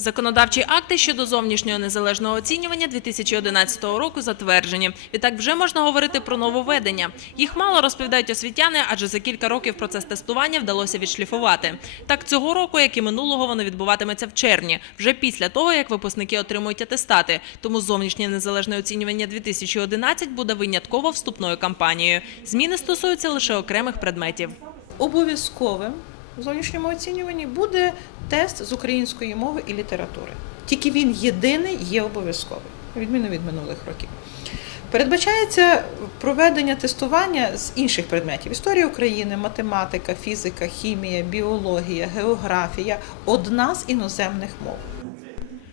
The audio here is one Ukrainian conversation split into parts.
Законодавчі акти щодо зовнішнього незалежного оцінювання 2011 року затверджені. Відтак вже можна говорити про нововведення. Їх мало розповідають освітяни, адже за кілька років процес тестування вдалося відшліфувати. Так цього року, як і минулого, воно відбуватиметься в червні, вже після того, як випускники отримують атестати. Тому зовнішнє незалежне оцінювання 2011 буде винятково вступною кампанією. Зміни стосуються лише окремих предметів. обов'язковим в зовнішньому оцінюванні буде тест з української мови і літератури. Тільки він єдиний є обов'язковий, відміну від минулих років. Передбачається проведення тестування з інших предметів: історія України, математика, фізика, хімія, біологія, географія одна з іноземних мов.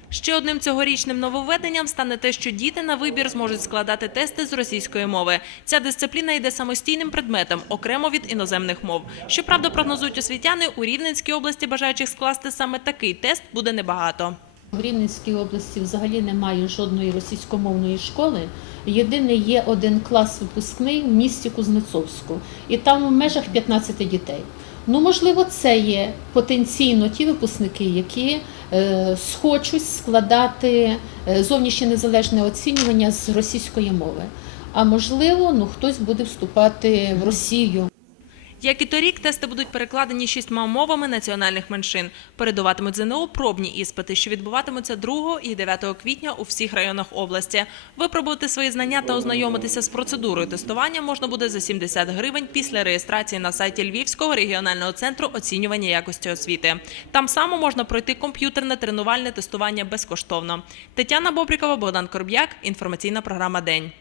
Ще одним цьогорічним нововведенням стане те, що діти на вибір зможуть складати тести з російської мови. Ця дисципліна йде самостійним предметом, окремо від іноземних мов. Щоправда, прогнозують освітяни, у Рівненській області бажаючих скласти саме такий тест буде небагато. В Рівненській області взагалі немає жодної російськомовної школи. Єдиний є один клас випускний в місті Кузнецовську, і там в межах 15 дітей. Ну, можливо, це є потенційно ті випускники, які е, схочуть складати е, зовнішнє незалежне оцінювання з російської мови. А можливо, ну хтось буде вступати в Росію. Як і торік, тести будуть перекладені шістьма мовами національних меншин. Передаватимуть ЗНО пробні іспити, що відбуватимуться 2 і 9 квітня у всіх районах області. Випробувати свої знання та ознайомитися з процедурою тестування можна буде за 70 гривень після реєстрації на сайті Львівського регіонального центру оцінювання якості освіти. Там само можна пройти комп'ютерне тренувальне тестування безкоштовно. Тетяна Бобрікова, Богдан Корб'як. Інформаційна програма День.